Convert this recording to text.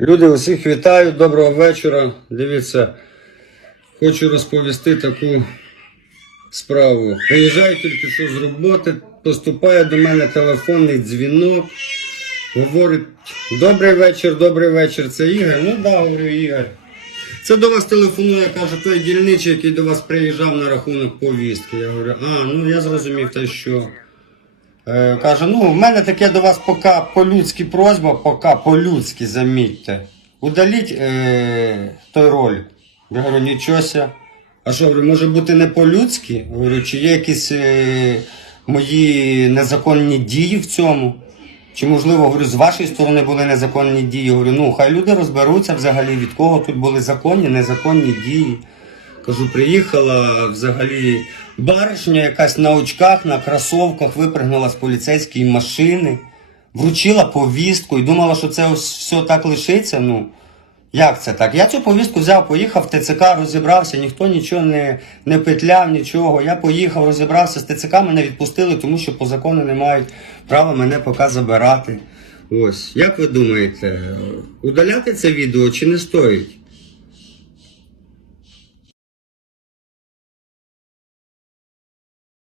Люди, усіх вітаю, доброго вечора. Дивіться, хочу розповісти таку справу. Приїжджаю тільки що з роботи, поступає до мене телефонний дзвінок. Говорить, добрий вечір, добрий вечір. Це Ігор? Ну да, говорю, Ігор. Це до вас телефонує, каже, той дільничий, який до вас приїжджав на рахунок повістки. Я говорю, а, ну я зрозумів, та що. Е, каже, ну в мене таке до вас поки по-людськи просьба, поки по-людськи, замітьте. Удаліть е, той ролик. Я говорю, нічого ся. А що, говорю, може бути не по-людськи? Говорю, чи є якісь е, мої незаконні дії в цьому? Чи можливо, говорю, з вашої сторони були незаконні дії? Говорю, ну хай люди розберуться взагалі, від кого тут були законні, незаконні дії. Кажу, приїхала взагалі баришня якась на очках, на кросовках, випрыгнула з поліцейської машини, вручила повістку і думала, що це ось все так лишиться. Ну, як це так? Я цю повістку взяв, поїхав в ТЦК, розібрався, ніхто нічого не, не петляв, нічого. Я поїхав, розібрався з ТЦК, мене відпустили, тому що по закону не мають права мене поки забирати. Ось, як ви думаєте, удаляти це відео чи не стоїть?